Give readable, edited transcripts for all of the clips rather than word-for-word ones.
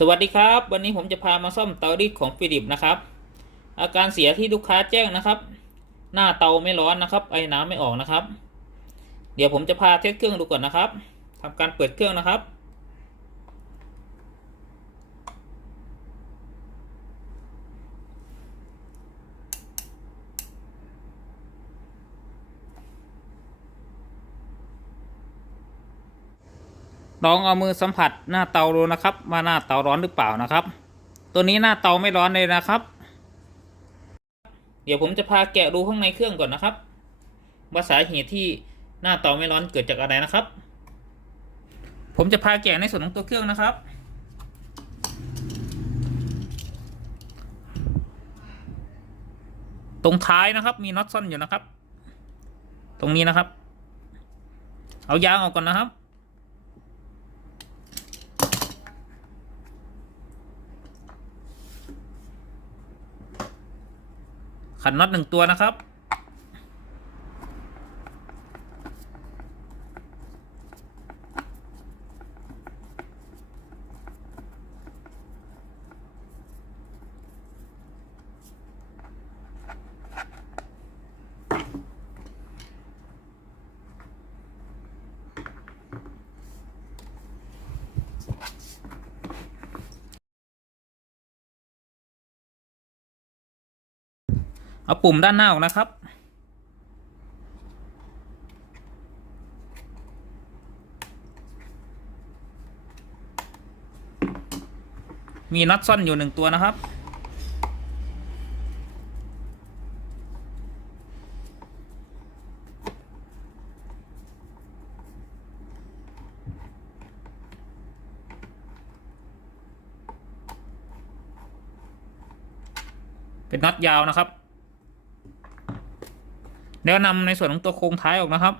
สวัสดีครับวันนี้ผมจะพามาซ่อมเตารีดของฟิลิปนะครับอาการเสียที่ลูกค้าแจ้งนะครับหน้าเตาไม่ร้อนนะครับไอน้ำไม่ออกนะครับเดี๋ยวผมจะพาเทสเครื่องดูก่อนนะครับทำการเปิดเครื่องนะครับลองเอามือสัมผัสหน้าเตาดูนะครับว่าหน้าเตาร้อนหรือเปล่านะครับตัวนี้หน้าเตาไม่ร้อนเลยนะครับเดี๋ยวผมจะพาแกะดูข้างในเครื่องก่อนนะครับว่าสาเหตุที่หน้าเตาไม่ร้อนเกิดจากอะไรนะครับผมจะพาแกะในส่วนของตัวเครื่องนะครับตรงท้ายนะครับมีน็อตซ่อนอยู่นะครับตรงนี้นะครับเอายางออกก่อนนะครับขันน็อต1 ตัวนะครับเอาปุ่มด้านหน้าออกนะครับมีน็อตซ่อนอยู่1 ตัวนะครับเป็นน็อตยาวนะครับแล้วนำในส่วนของตัวโครงท้ายออกนะครับ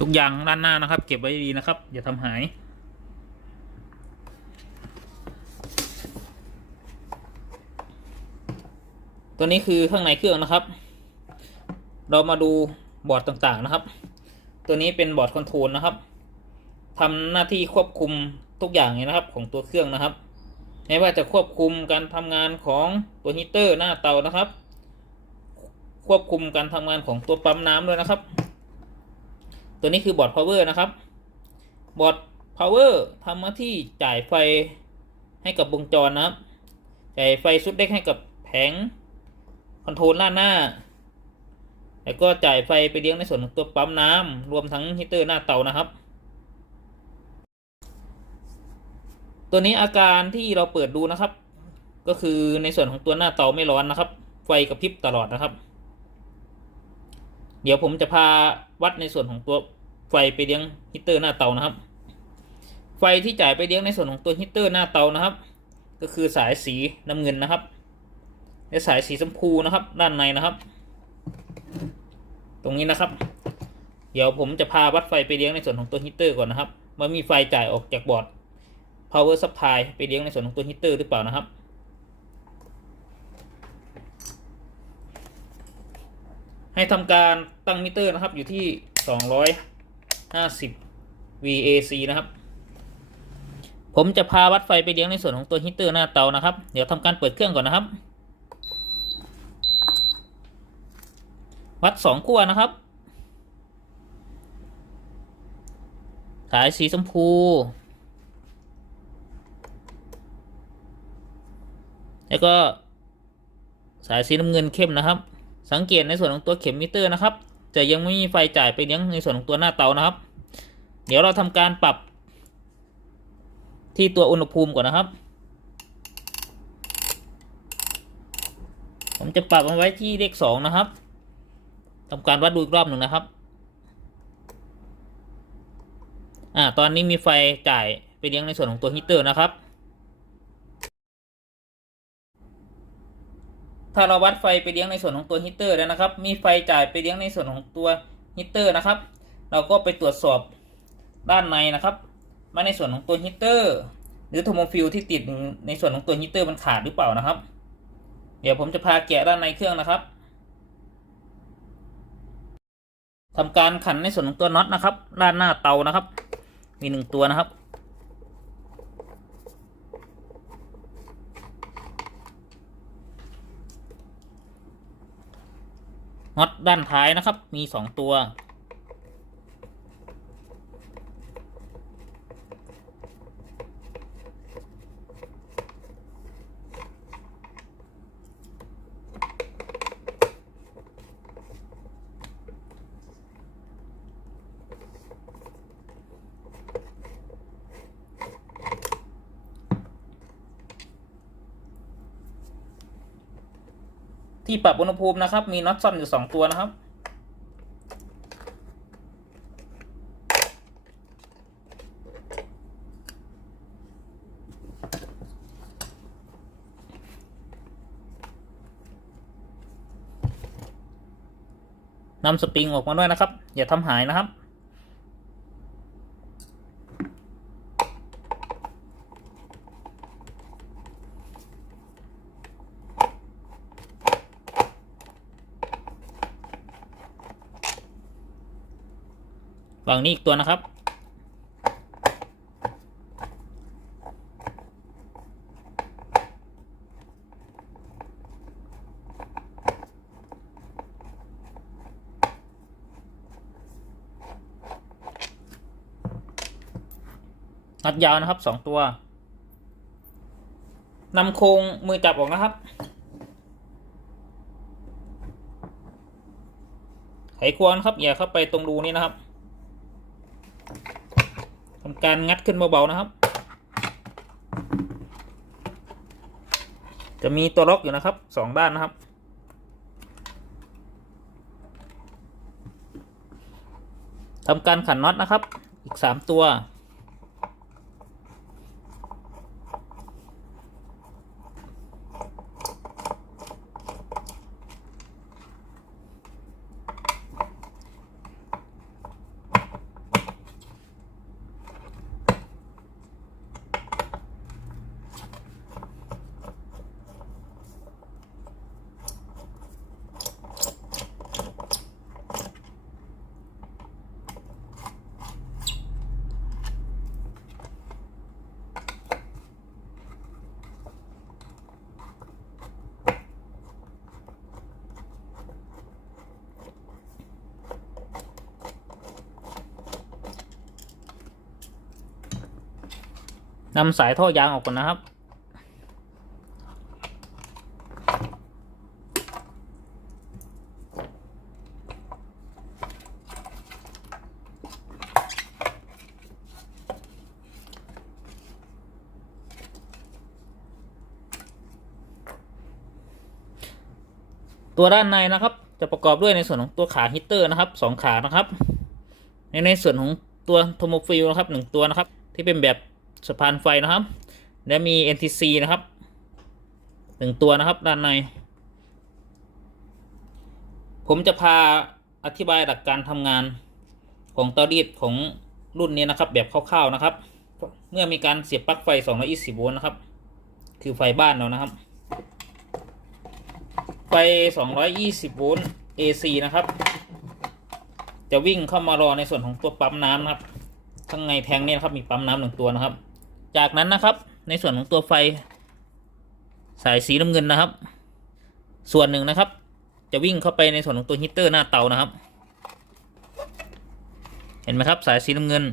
ลูกยางด้านหน้านะครับเก็บไว้ดีนะครับอย่าทำหายตัวนี้คือข้างในเครื่องนะครับเรามาดูบอร์ดต่างๆนะครับตัวนี้เป็นบอร์ดคอนโทรลนะครับทำหน้าที่ควบคุมทุกอย่างเลยนะครับของตัวเครื่องนะครับไม่ว่าจะควบคุมการทำงานของตัวฮีตเตอร์หน้าเตานะครับควบคุมการทำงานของตัวปั๊มน้ำด้วยนะครับตัวนี้คือบอร์ด power นะครับบอร์ด power ทำหน้าที่จ่ายไฟให้กับวงจรนะครับจ่ายไฟชุดเล็กให้กับแผงคอนโทรลด้านหน้าแล้วก็จ่ายไฟไปเลี้ยงในส่วนของตัวปั๊มน้ำรวมทั้งฮีตเตอร์หน้าเตานะครับตัวนี้อาการที่เราเปิดดูนะครับก็คือในส่วนของตัวหน้าเตาไม่ร้อนนะครับไฟกระพริบตลอดนะครับเดี๋ยวผมจะพาวัดในส่วนของตัวไฟไปเลี้ยงฮีตเตอร์หน้าเตานะครับไฟที่จ่ายไปเลี้ยงในส่วนของตัวฮีตเตอร์หน้าเตานะครับก็คือสายสีน้ำเงินนะครับและสายสีชมพูนะครับด้านในนะครับตรงนี้นะครับเดี๋ยวผมจะพาวัดไฟไปเลี้ยงในส่วนของตัวฮีตเตอร์ก่อนนะครับว่ามีไฟจ่ายออกจากบอร์ด power supply ไปเลี้ยงในส่วนของตัวฮีตเตอร์หรือเปล่านะครับให้ทำการตั้งมิเตอร์นะครับอยู่ที่250 VAC นะครับผมจะพาวัดไฟไปเลี้ยงในส่วนของตัวฮีตเตอร์หน้าเตานะครับเดี๋ยวทำการเปิดเครื่องก่อนนะครับวัด2 ขั้วนะครับสายสีชมพูแล้วก็สายสีน้ำเงินเข้มนะครับสังเกตในส่วนของตัวเข็มมิเตอร์นะครับจะยังไม่มีไฟจ่ายไปเลี้ยงในส่วนของตัวหน้าเตานะครับเดี๋ยวเราทำการปรับที่ตัวอุณหภูมิก่อนนะครับผมจะปรับมันไว้ที่เลข2นะครับทำการวัดดูอีกรอบหนึ่งนะครับ ตอนนี้มีไฟจ่ายไปเลี้ยงในส่วนของตัวฮีเตอร์นะครับถ้าเราวัดไฟไปเลี้ยงในส่วนของตัวฮีเตอร์แล้วนะครับมีไฟจ่ายไปเลี้ยงในส่วนของตัวฮีเตอร์นะครับเราก็ไปตรวจสอบด้านในนะครับว่าในส่วนของตัวฮีเตอร์หรือโทโมฟิลที่ติดในส่วนของตัวฮีเตอร์มันขาดหรือเปล่านะครับเดี๋ยวผมจะพาแกะด้านในเครื่องนะครับทำการขันในส่วนของตัวน็อตนะครับด้านหน้าเตานะครับมี1ตัวนะครับน็อตด้านท้ายนะครับมี2ตัวที่ปรับอุณหภูมินะครับมีน็อตซ่อนอยู่2ตัวนะครับนำสปริงออกมาด้วยนะครับอย่าทำหายนะครับฝั่งนี้อีกตัวนะครับน็อตยาวนะครับ2ตัวนำโครงมือจับออกนะครับไขควงครับอย่าเข้าไปตรงรูนี้นะครับทำการงัดขึ้นเบาๆนะครับจะมีตัวล็อกอยู่นะครับ2ด้านนะครับทำการขันน็อตนะครับอีก3ตัวนำสายท่อยางออกก่อนนะครับตัวด้านในนะครับจะประกอบด้วยในส่วนของตัวขาฮีเตอร์นะครับ2ขานะครับในส่วนของตัวโทโมฟิลนะครับ1ตัวนะครับที่เป็นแบบสะพานไฟนะครับและมี NTC นะครับ1ตัวนะครับด้านในผมจะพาอธิบายหลักการทำงานของเตารีดของรุ่นนี้นะครับแบบคร่าวๆนะครับเมื่อมีการเสียบปลั๊กไฟ220โวลต์นะครับคือไฟบ้านเรานะครับไฟ220โวลต์ AC นะครับจะวิ่งเข้ามารอในส่วนของตัวปั๊มน้ำนะครับข้างในแทงนี้นะครับมีปั๊มน้ำ1ตัวนะครับจากนั้นนะครับในส่วนของตัวไฟสายสีน้ำเงินนะครับส่วนหนึ่งนะครับจะวิ่งเข้าไปในส่วนของตัวฮีเตอร์หน้าเตานะครับเห็นไหมครับสายสีน้ำเงิน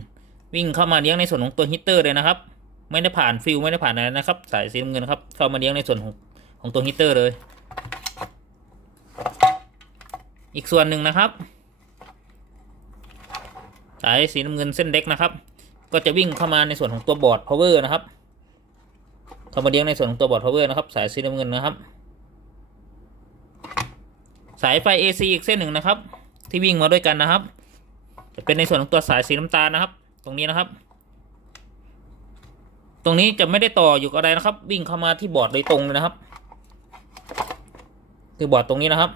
วิ่งเข้ามาเลี้ยงในส่วนของตัวฮีเตอร์เลยนะครับไม่ได้ผ่านฟิลไม่ได้ผ่านอะไรนะครับสายสีน้ำเงินครับเข้ามาเลี้ยงในส่วนของตัวฮีเตอร์เลยอีกส่วนหนึ่งนะครับสายสีน้ำเงินเส้นเล็กนะครับก็จะวิ่งเข้ามาในส่วนของตัวบอร์ดพาวเวอร์นะครับเข้ามาเลี้ยงในส่วนของตัวบอร์ดพาวเวอร์นะครับสายสีน้ำเงินนะครับสายไฟ AC อีกเส้นหนึ่งนะครับที่วิ่งมาด้วยกันนะครับจะเป็นในส่วนของตัวสายสีน้ำตาลนะครับ ตรงนี้นะครับตรงนี้จะไม่ได้ต่ออยู่กับอะไรนะครับวิ่งเข้ามาที่บอร์ดโดยตรงเลยนะครับคือบอร์ดตรงนี้นะครับ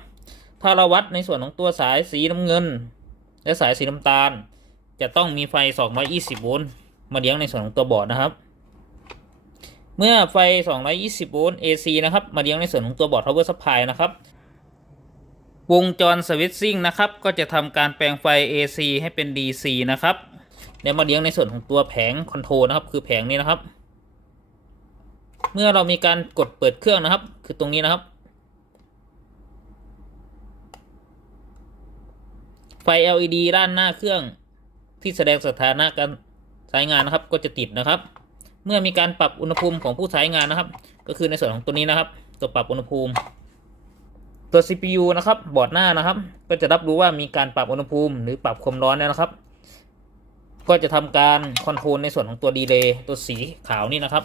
ถ้าเราวัดในส่วนของตัวสายสีน้ำเงินและสายสีน้ำตาลจะต้องมีไฟ220โวลต์มาเลี้ยงในส่วนของตัวบอร์ดนะครับเมื่อไฟ220โวลต์ AC นะครับมาเลี้ยงในส่วนของตัวบอร์ด power supply นะครับวงจรสวิตชิ่งนะครับก็จะทำการแปลงไฟ AC ให้เป็น DC นะครับแล้วมาเลี้ยงในส่วนของตัวแผงคอนโทรลนะครับคือแผงนี้นะครับเมื่อเรามีการกดเปิดเครื่องนะครับคือตรงนี้นะครับไฟ LED ด้านหน้าเครื่องที่แสดงสถานะการใช้งานนะครับก็จะติดนะครับเมื่อมีการปรับอุณหภูมิของผู้ใช้งานนะครับก็คือในส่วนของตัวนี้นะครับตัวปรับอุณหภูมิตัว CPU นะครับบอร์ดหน้านะครับก็จะรับรู้ว่ามีการปรับอุณหภูมิหรือปรับความร้อนแล้วนะครับก็จะทำการคอนโทรลในส่วนของตัวดีเลย์ตัวสีขาวนี่นะครับ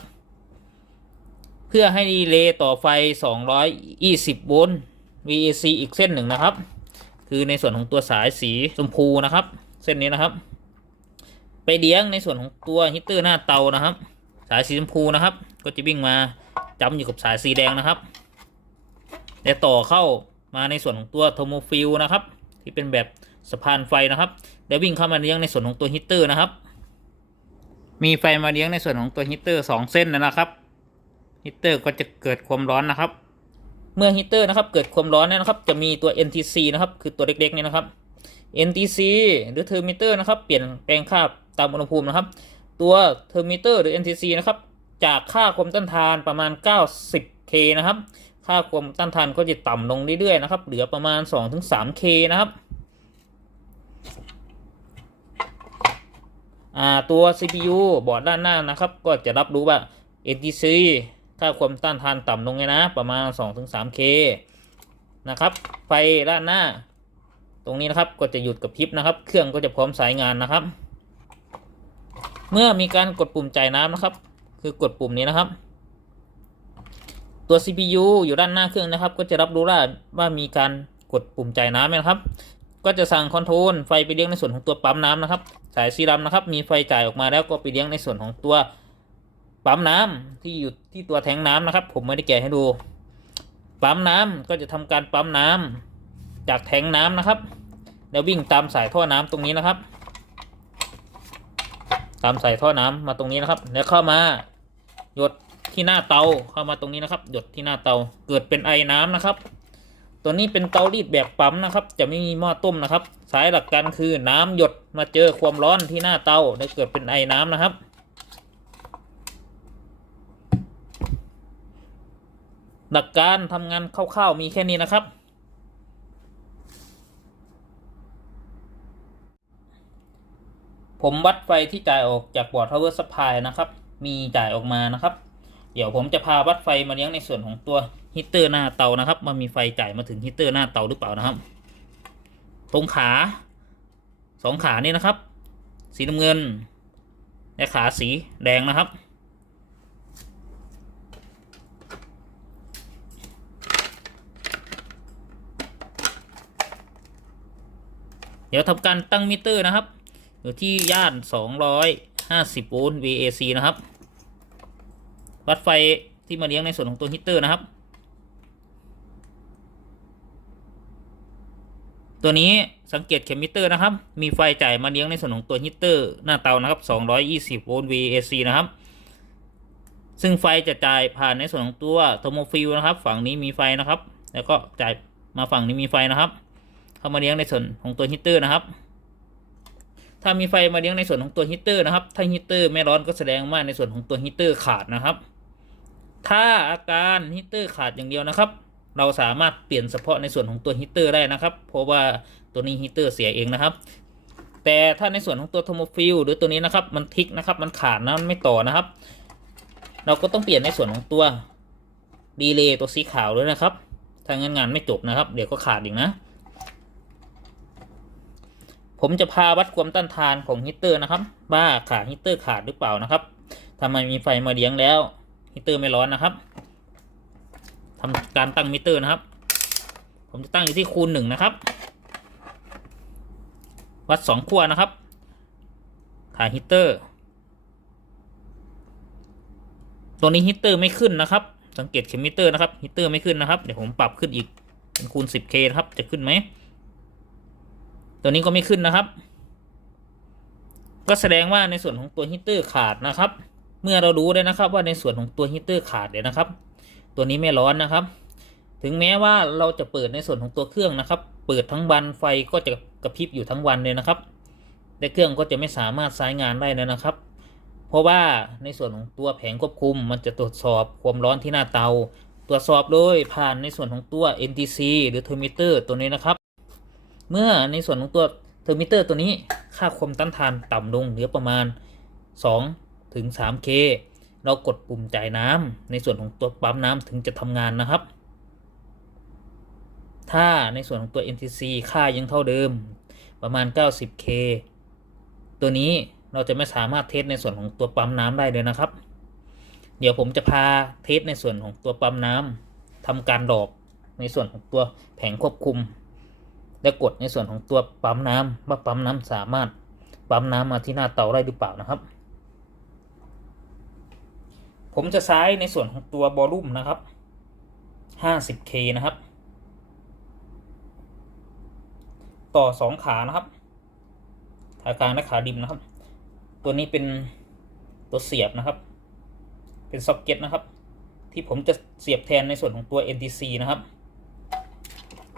เพื่อให้ดีเลย์ต่อไฟ220โวลต์ VAC อีกเส้นหนึ่งนะครับคือในส่วนของตัวสายสีชมพูนะครับเส้นนี้นะครับไปเลี้ยงในส่วนของตัวฮีตเตอร์หน้าเตานะครับสายสีชมพูนะครับก็จะวิ่งมาจ้ำอยู่กับสายสีแดงนะครับและต่อเข้ามาในส่วนของตัวโทโมฟิลนะครับที่เป็นแบบสะพานไฟนะครับแล้ววิ่งเข้ามาเลี้ยงในส่วนของตัวฮีตเตอร์นะครับมีไฟมาเลี้ยงในส่วนของตัวฮีตเตอร์2เส้นนะครับฮีตเตอร์ก็จะเกิดความร้อนนะครับเมื่อฮีตเตอร์นะครับเกิดความร้อนนะครับจะมีตัว NTC นะครับคือตัวเล็กๆนี่นะครับ NTC หรือเทอร์มิเตอร์นะครับเปลี่ยนแปลงค่าตามอุณหภูมินะครับตัวเทอร์มิเตอร์หรือ NTC นะครับจากค่าความต้านทานประมาณ 90K นะครับค่าความต้านทานก็จะต่ำลงเรื่อยๆนะครับเหลือประมาณ 2-3K นะครับตัว CPU บอร์ดด้านหน้านะครับก็จะรับรู้ว่า NTC ค่าความต้านทานต่ำลงไงนะประมาณ 2-3K นะครับไฟด้านหน้าตรงนี้นะครับก็จะหยุดกับพริบนะครับเครื่องก็จะพร้อมสายงานนะครับเมื่อมีการกดปุ่มจ่ายน้ำนะครับคือกดปุ่มนี้นะครับตัว CPU อยู่ด้านหน้าเครื่องนะครับก็จะรับรู้ว่ามีการกดปุ่มจ่ายน้ำนะครับก็จะสั่งคอนโทรลไฟไปเลี้ยงในส่วนของตัวปั๊มน้ำนะครับสายสีดำนะครับมีไฟจ่ายออกมาแล้วก็ไปเลี้ยงในส่วนของตัวปั๊มน้ำที่อยู่ที่ตัวแทงน้ำนะครับผมไม่ได้แกะให้ดูปั๊มน้ำก็จะทำการปั๊มน้ำจากแทงน้ำนะครับแล้ววิ่งตามสายท่อน้ำตรงนี้นะครับตามสายท่อน้ำมาตรงนี้นะครับแล้วเข้ามาหยดที่หน้าเตาเข้ามาตรงนี้นะครับหยดที่หน้าเตาเกิดเป็นไอน้ำนะครับตัวนี้เป็นเตารีดแบบปั๊มนะครับจะไม่มีหม้อต้มนะครับสายหลักการคือน้ำหยดมาเจอความร้อนที่หน้าเตาแล้วเกิดเป็นไอน้ำนะครับหลักการทำงานคร่าวๆมีแค่นี้นะครับผมวัดไฟที่จ่ายออกจากบอร์ด power supply นะครับมีจ่ายออกมานะครับเดี๋ยวผมจะพาวัดไฟมาเลี้ยงในส่วนของตัวฮีตเตอร์หน้าเตานะครับว่ามีไฟจ่ายมาถึงฮีตเตอร์หน้าเตาหรือเปล่านะครับตรงขา2ขานี่นะครับสีน้ำเงินและขาสีแดงนะครับเดี๋ยวทำการตั้งมิเตอร์นะครับอยู่ที่ย่าน250โวลต์ VAC นะครับวัดไฟที่มาเลี้ยงในส่วนของตัวฮีตเตอร์นะครับตัวนี้สังเกตเข็มมิเตอร์นะครับมีไฟจ่ายมาเลี้ยงในส่วนของตัวฮีตเตอร์หน้าเตานะครับ220โวลต์ VAC นะครับซึ่งไฟจะจ่ายผ่านในส่วนของตัวโทโมฟิลนะครับฝั่งนี้มีไฟนะครับแล้วก็จ่ายมาฝั่งนี้มีไฟนะครับเข้ามาเลี้ยงในส่วนของตัวฮีตเตอร์นะครับถ้ามีไฟมาเลี้ยงในส่วนของตัวฮีตเตอร์นะครับถ้าฮีตเตอร์ไม่ร้อนก็แสดงว่าในส่วนของตัวฮีตเตอร์ขาดนะครับถ้าอาการฮีตเตอร์ขาดอย่างเดียวนะครับเราสามารถเปลี่ยนเฉพาะในส่วนของตัวฮีตเตอร์ได้นะครับเพราะว่าตัวนี้ฮีตเตอร์เสียเองนะครับแต่ถ้าในส่วนของตัวโทโมฟิลหรือตัวนี้นะครับมันทิกนะครับมันขาดนะมันไม่ต่อนะครับเราก็ต้องเปลี่ยนในส่วนของตัวดีเลย์ตัวสีขาวด้วยนะครับถ้างั้นงานไม่จบนะครับเดี๋ยวก็ขาดอีกนะผมจะพาวัดความต้านทานของฮีตเตอร์นะครับว่าขาฮีตเตอร์ขาดหรือเปล่านะครับทำไมมีไฟมาเลี้ยงแล้วฮีตเตอร์ไม่ร้อนนะครับทำการตั้งมิเตอร์นะครับผมจะตั้งอยู่ที่คูณ1นะครับวัด2ขั้วนะครับ ขาฮีตเตอร์ตัวนี้ฮีตเตอร์ไม่ขึ้นนะครับสังเกตเข็มมิเตอร์นะครับฮีตเตอร์ไม่ขึ้นนะครับเดี๋ยวผมปรับขึ้นอีกเป็นคูณ 10K นะครับจะขึ้นไหมตัวนี้ก็ไม่ขึ้นนะครับก็แสดงว่าในส่วนของตัวฮีตเตอร์ขาดนะครับเมื่อเรารู้ได้นะครับว่าในส่วนของตัวฮีตเตอร์ขาดเนี่ยนะครับตัวนี้ไม่ร้อนนะครับถึงแม้ว่าเราจะเปิดในส่วนของตัวเครื่องนะครับเปิดทั้งวันไฟก็จะกระพริบอยู่ทั้งวันเลยนะครับแต่เครื่องก็จะไม่สามารถใช้งานได้เลยนะครับเพราะว่าในส่วนของตัวแผงควบคุมมันจะตรวจสอบความร้อนที่หน้าเตาตรวจสอบโดยผ่านในส่วนของตัว NTC หรือเทอร์มิเตอร์ตัวนี้นะครับเมื่อในส่วนของตัวเทอร์มิเตอร์ตัวนี้ค่าความต้านทานต่ำลงเหลือประมาณ2 ถึง 3K เรากดปุ่มจ่ายน้ำในส่วนของตัวปั๊มน้ำถึงจะทำงานนะครับถ้าในส่วนของตัว NTC ค่ายังเท่าเดิมประมาณ 90K ตัวนี้เราจะไม่สามารถเทสในส่วนของตัวปั๊มน้ำได้เลยนะครับเดี๋ยวผมจะพาเทสในส่วนของตัวปั๊มน้ำทำการดอกในส่วนของตัวแผงควบคุมและกดในส่วนของตัวปั๊มน้ำว่าปั๊มน้ำสามารถปั๊มน้ำมาที่หน้าเตาได้หรือเปล่านะครับผมจะใช้ในส่วนของตัววอลลุ่มนะครับ 50K นะครับต่อ2ขานะครับขากลางและขาดิมนะครับตัวนี้เป็นตัวเสียบนะครับเป็นซ็อกเก็ตนะครับที่ผมจะเสียบแทนในส่วนของตัว NTC นะครับ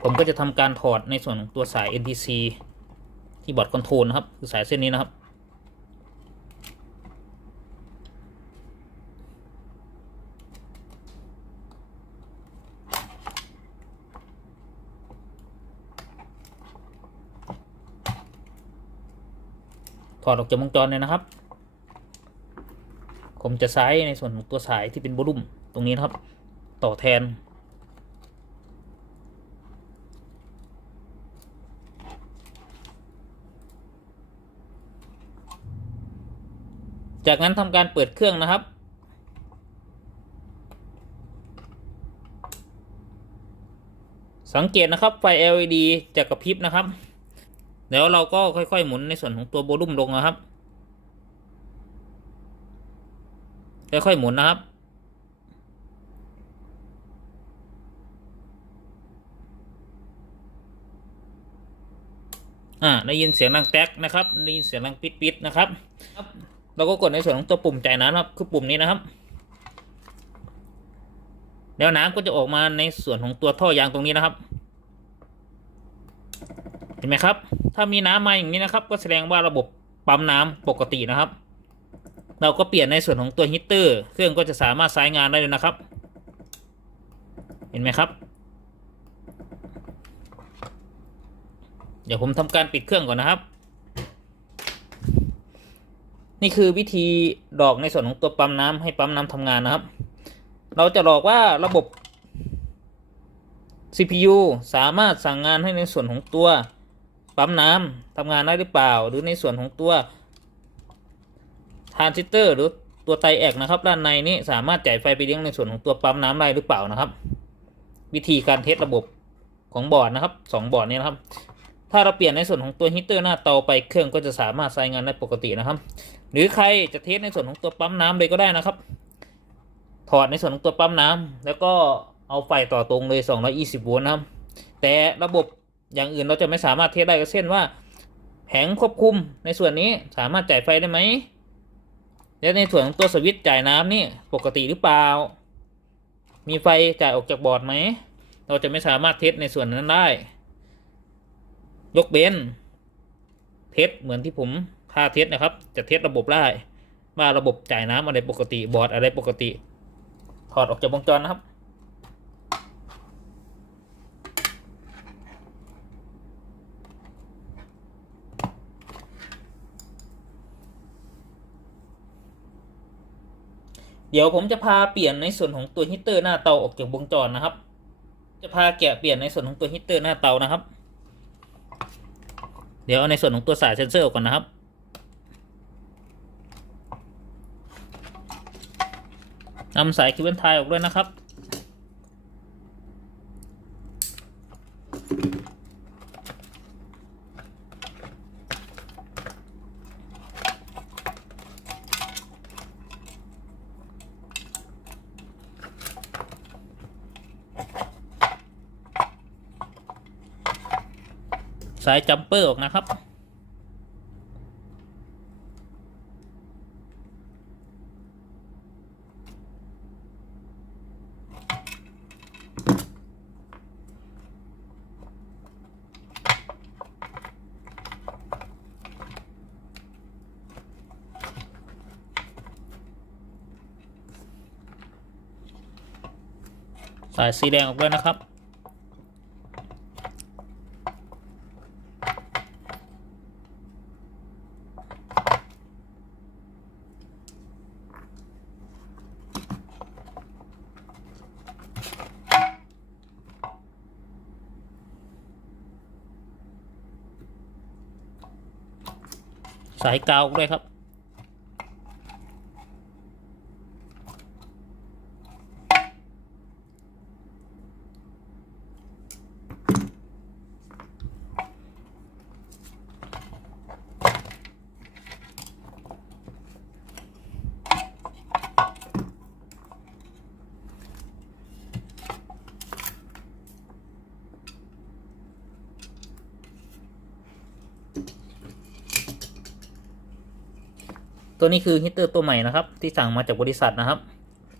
ผมก็จะทำการถอดในส่วนของตัวสาย NTC ที่บอร์ดคอนโทรลนะครับคือสายเส้นนี้นะครับถอดออกจากวงจรเลยนะครับผมจะใช้ในส่วนของตัวสายที่เป็นวอลลุ่มตรงนี้นะครับต่อแทนจากนั้นทำการเปิดเครื่องนะครับสังเกตนะครับไฟ LED จะกระพริบนะครับเดี๋ยวเราก็ค่อยๆหมุนในส่วนของตัววอลลุ่มลงนะครับค่อยๆหมุนนะครับได้ยินเสียงดังแต๊กนะครับได้ยินเสียงดังปิดๆนะครับเราก็กดในส่วนของตัวปุ่มจ่ายน้ำครับคือปุ่มนี้นะครับแล้วน้ำก็จะออกมาในส่วนของตัวท่อยางตรงนี้นะครับเห็นไหมครับถ้ามีน้ำมาอย่างนี้นะครับก็แสดงว่าระบบปั๊มน้ำปกตินะครับเราก็เปลี่ยนในส่วนของตัวฮีตเตอร์เครื่องก็จะสามารถใช้งานได้เลยนะครับเห็นไหมครับเดี๋ยวผมทำการปิดเครื่องก่อนนะครับนี่คือวิธีดอกในส่วนของตัวปั๊มน้ำให้ปั๊มน้ำทำงานนะครับเราจะหลอกว่าระบบ CPU สามารถสั่งงานให้ในส่วนของตัวปั๊มน้ำทำงานได้หรือเปล่าหรือในส่วนของตัวทรานซิสเตอร์หรือตัวไตแอกนะครับด้านในนี้สามารถจ่ายไฟไปเลี้ยงในส่วนของตัวปั๊มน้ำได้หรือเปล่านะครับวิธีการเทสระบบของบอร์ดนะครับ2บอร์ดนี้นะครับถ้าเราเปลี่ยนในส่วนของตัวฮีตเตอร์หน้าเตาไปเครื่องก็จะสามารถใช้งานได้ปกตินะครับหรือใครจะเทสในส่วนของตัวปั๊มน้ำเลยก็ได้นะครับถอดในส่วนของตัวปั๊มน้ำแล้วก็เอาไฟต่อตรงเลย220โวลต์นะครับแต่ระบบอย่างอื่นเราจะไม่สามารถเทสได้ก็เช่นว่าแผงควบคุมในส่วนนี้สามารถจ่ายไฟได้ไหมและในส่วนของตัวสวิตช์จ่ายน้ำนี่ปกติหรือเปล่ามีไฟจ่ายออกจากบอร์ดไหมเราจะไม่สามารถเทสในส่วนนั้นได้ยกเว้นเทสเหมือนที่ผมพาเทสนะครับจะเทสระบบได้ว่าระบบจ่ายน้ำอะไรปกติบอร์ดอะไรปกติถอดออกจากวงจรนะครับเดี๋ยวผมจะพาเปลี่ยนในส่วนของตัวฮีตเตอร์หน้าเตาออกจากวงจรนะครับจะพาแกะเปลี่ยนในส่วนของตัวฮีตเตอร์หน้าเตานะครับเดี๋ยวเอาในส่วนของตัวสายเซนเซอร์ออกก่อนนะครับนำสายคิวเวนไทออกด้วยนะครับ สายจัมเปอร์ออกนะครับสายสีแดงออกด้วยนะครับสายกาวออกด้วยครับตัวนี้คือฮีตเตอร์ตัวใหม่นะครับที่สั่งมาจากบริษัทนะครับ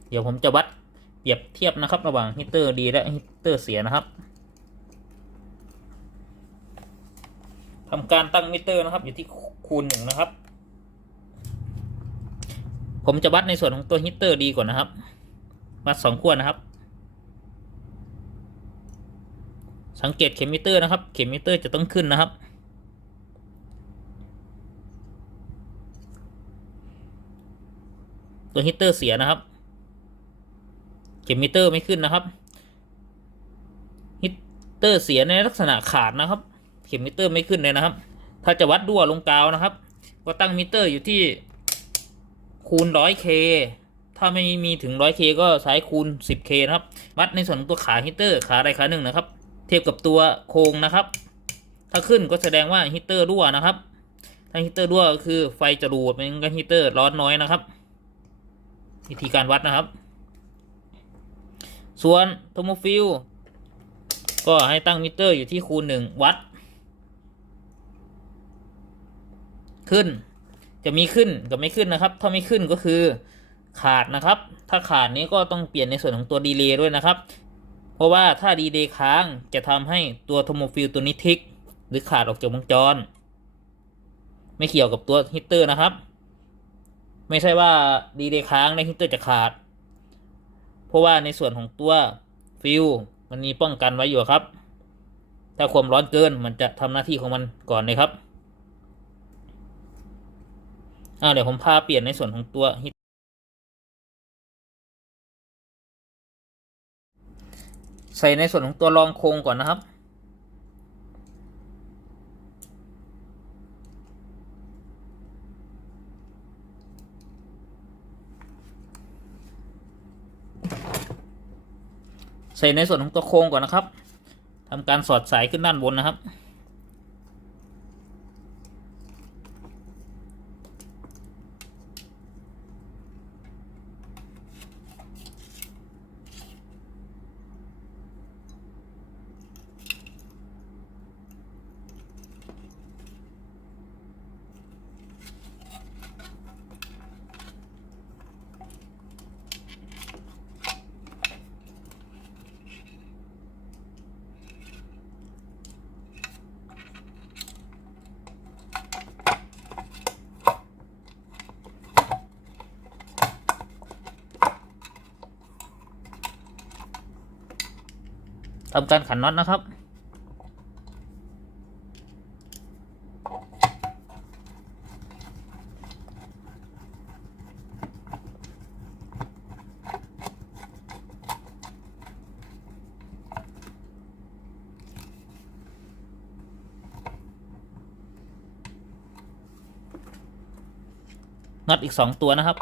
เดี๋ยวผมจะวัดเปรียบเทียบนะครับระหว่างฮีตเตอร์ดีและฮีตเตอร์เสียนะครับทำการตั้งมิเตอร์นะครับอยู่ที่คูณ 1นะครับผมจะวัดในส่วนของตัวฮีตเตอร์ดีก่อนนะครับวัด2 ขั้วนะครับสังเกตเข็มมิเตอร์นะครับเข็มมิเตอร์จะต้องขึ้นนะครับตัวฮีตเตอร์เสียนะครับเข็มมิเตอร์ไม่ขึ้นนะครับฮีตเตอร์เสียในลักษณะขาดนะครับเข็มมิเตอร์ไม่ขึ้นเลยนะครับถ้าจะวัดรั่วลงกาวนะครับก็ตั้งมิเตอร์อยู่ที่คูณ 100K ถ้าไม่มีถึง 100K ก็ใช้คูณ 10K นะครับวัดในส่วนของตัวขาฮีตเตอร์ขาใดขาหนึ่งนะครับเทียบกับตัวโครงนะครับถ้าขึ้นก็แสดงว่าฮีตเตอร์รั่วนะครับถ้าฮีตเตอร์รั่วก็คือไฟจะดูดเป็นกันฮีตเตอร์ร้อนน้อยนะครับวิธีการวัดนะครับส่วนโทโมฟิลก็ให้ตั้งมิเตอร์อยู่ที่คูณ 1 วัตต์ขึ้นจะมีขึ้นกับไม่ขึ้นนะครับถ้าไม่ขึ้นก็คือขาดนะครับถ้าขาดนี้ก็ต้องเปลี่ยนในส่วนของตัวดีเลย์ด้วยนะครับเพราะว่าถ้าดีเลย์ค้างจะทำให้ตัวโทโมฟิลตัวนี้ทิกหรือขาดออกจากวงจรไม่เกี่ยวกับตัวฮีตเตอร์นะครับไม่ใช่ว่าดีเลย์ค้างในฮีตเตอร์จะขาดเพราะว่าในส่วนของตัวฟิลมันมีป้องกันไว้อยู่ครับถ้าความร้อนเกินมันจะทำหน้าที่ของมันก่อนเลยครับเดี๋ยวผมพาเปลี่ยนในส่วนของตัวฮีตใส่ในส่วนของตัวรองโครงก่อนนะครับใส่ในส่วนของตัวโครงก่อนนะครับทำการสอดสายขึ้นด้านบนนะครับทำการขันน็อตนะครับน็อตอีก2 ตัวนะครับ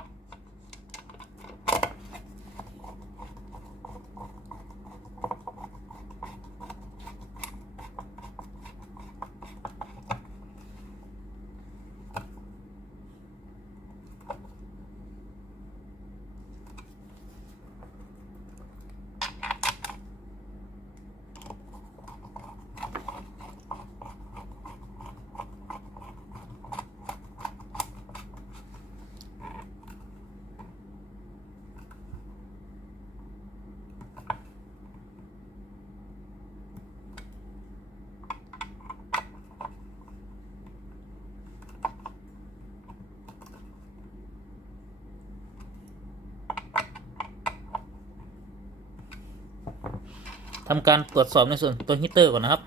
ทำการตรวจสอบในส่วนตัวฮีตเตอร์ก่อนนะครับ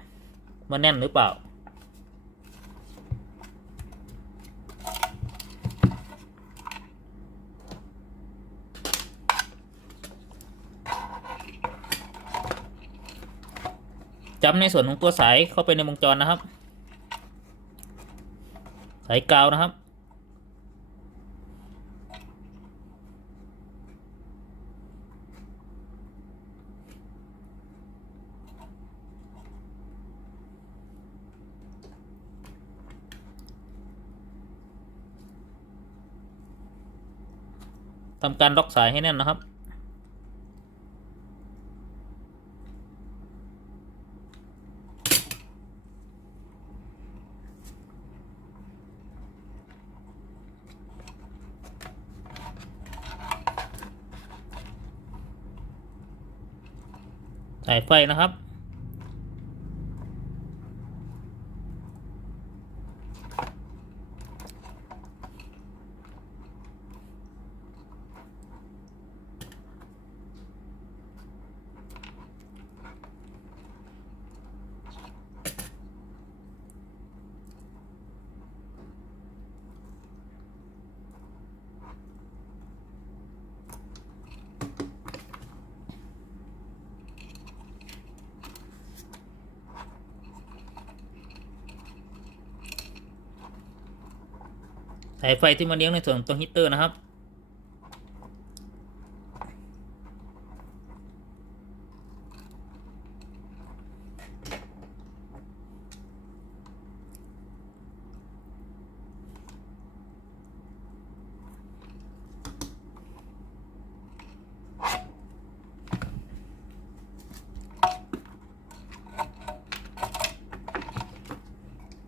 ว่าแน่นหรือเปล่าจับในส่วนของตัวสายเข้าไปในวงจรนะครับสายกาวนะครับทำการล็อกสายให้แน่นนะครับสายไฟนะครับสายไฟที่มาเลี้ยงในส่วนของตัวฮีตเตอร์นะครับ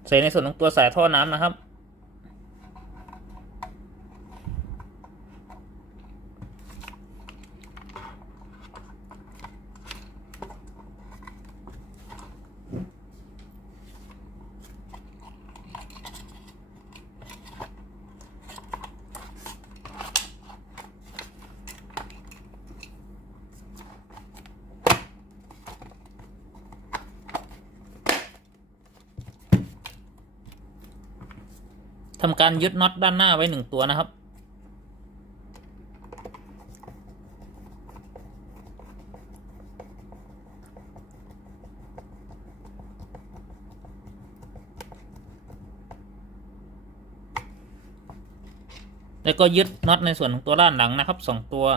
ใส่ในส่วนของตัวสายท่อน้ำนะครับทำการยึดน็อตด้านหน้าไว้1ตัวนะครับแล้วก็ยึดน็อตในส่วนของตัวด้านหลังนะครับ2ตัว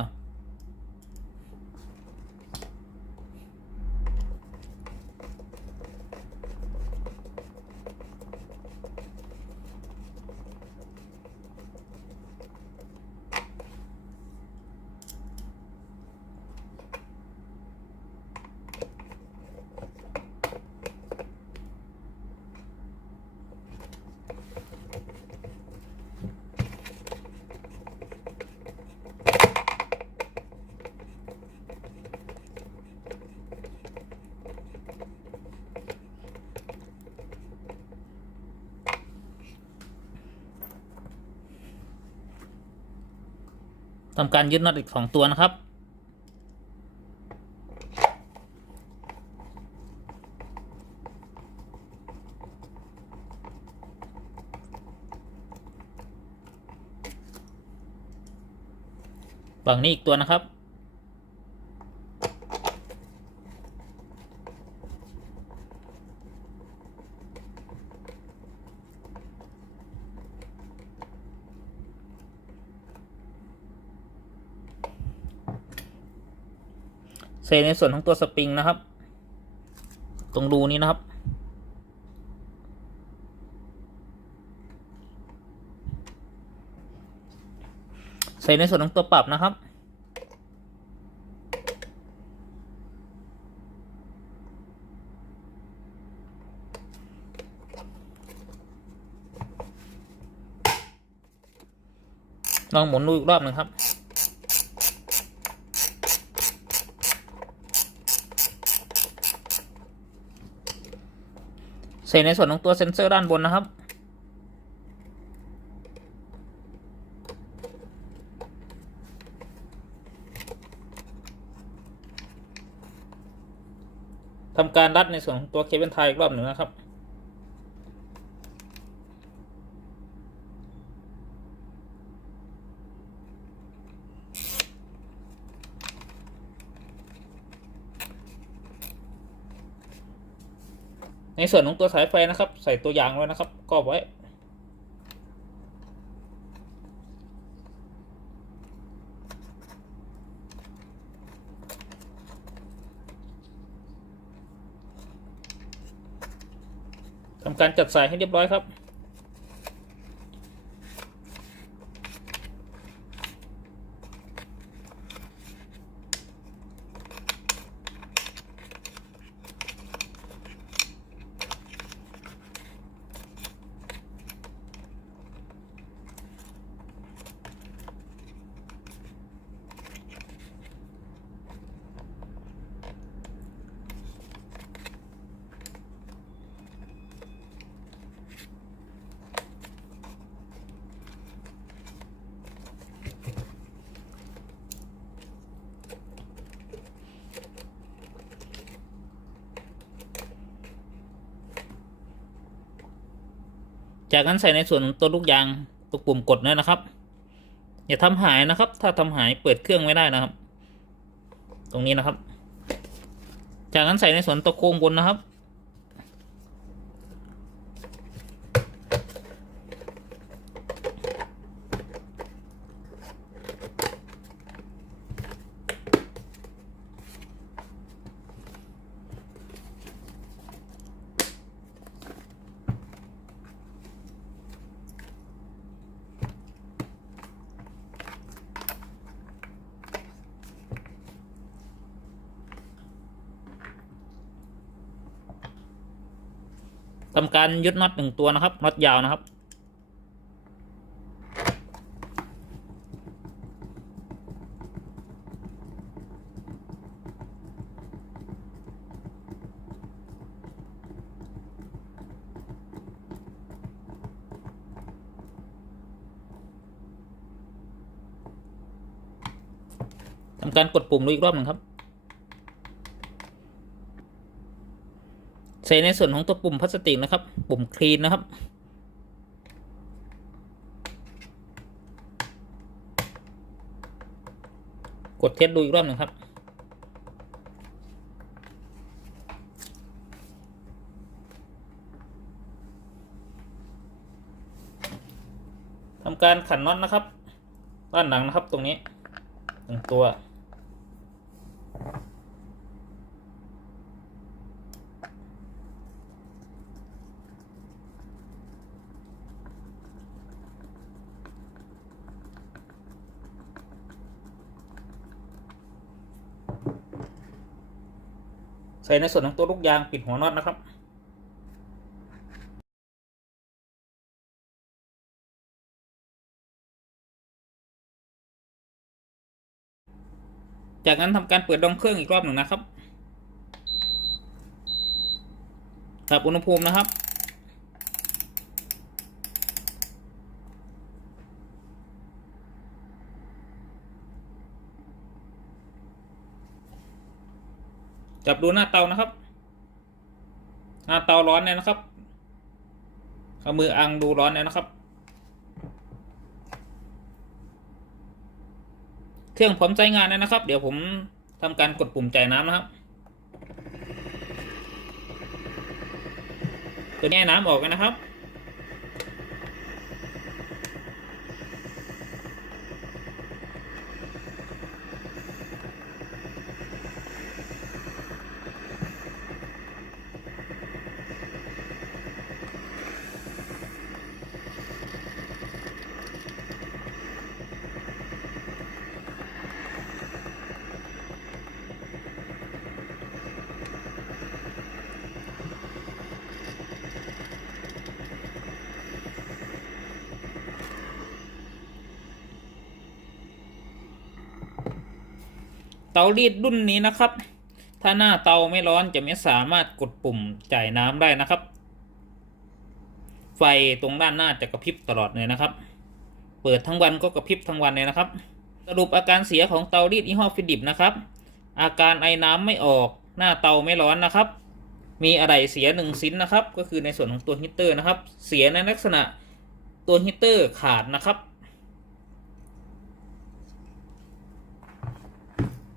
ทำการยึดน็อตอีก2ตัวนะครับฝั่งนี้อีกตัวนะครับใส่ในส่วนของตัวสปริงนะครับตรงรูนี้นะครับใส่ในส่วนของตัวปรับนะครับลองหมุนดูอีกรอบหนึ่งครับใส่ในส่วนของตัวเซ็นเซอร์ด้านบนนะครับ ทำการรัดในส่วนของตัวเคเบิลไทยอีกรอบหนึ่งนะครับในส่วนของตัวสายไฟนะครับใส่ตัวยางไว้นะครับกรอบไว้ทำการจัดสายให้เรียบร้อยครับจากนั้นใส่ในส่วนของตัวลูกยางตัวปุ่มกดนะครับอย่าทำหายนะครับถ้าทำหายเปิดเครื่องไม่ได้นะครับ ตรงนี้นะครับจากนั้นใส่ในส่วนตัวโครงบนนะครับทำการยึดน็อต1ตัวนะครับน็อตยาวนะครับทำการกดปุ่มดูอีกรอบหนึ่งครับใส่ในส่วนของตัวปุ่มพลาสติกนะครับปุ่มคลีนนะครับกดเทสดูอีกรอบหนึ่งครับทำการขันน็อตนะครับด้านหลังนะครับตรงนี้1ตัวใส่ในส่วนของตัวลูกยางปิดหัวน็อตนะครับจากนั้นทำการเปิดดองเครื่องอีกรอบหนึ่งนะครับปรับอุณหภูมินะครับจับดูหน้าเตานะครับหน้าเตาร้อนเนี่ยนะครับเอามืออังดูร้อนเนี่ยนะครับเครื่องพร้อมใช้งานแล้วนะครับ เดี๋ยวผมทำการกดปุ่มจ่ายน้ำนะครับตัวนี้น้ำออกกันนะครับเตารีดรุ่นนี้นะครับถ้าหน้าเตาไม่ร้อนจะไม่สามารถกดปุ่มจ่ายน้ำได้นะครับไฟตรงด้านหน้าจะกระพริบตลอดเลยนะครับเปิดทั้งวันก็กระพริบทั้งวันเลยนะครับสรุปอาการเสียของเตารีดยี่ห้อฟิลิปนะครับอาการไอน้ำไม่ออกหน้าเตาไม่ร้อนนะครับ มีอะไรเสีย1ชิ้นนะครับก็คือในส่วนของตัวฮีตเตอร์นะครับเสียในลักษณะตัวฮีตเตอร์ขาดนะครับ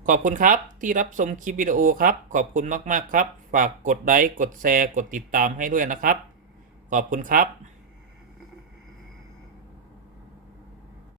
ขอบคุณครับที่รับชมคลิปวิดีโอครับขอบคุณมากๆครับฝากกดไลค์กดแชร์กดติดตามให้ด้วยนะครับขอบคุณครับ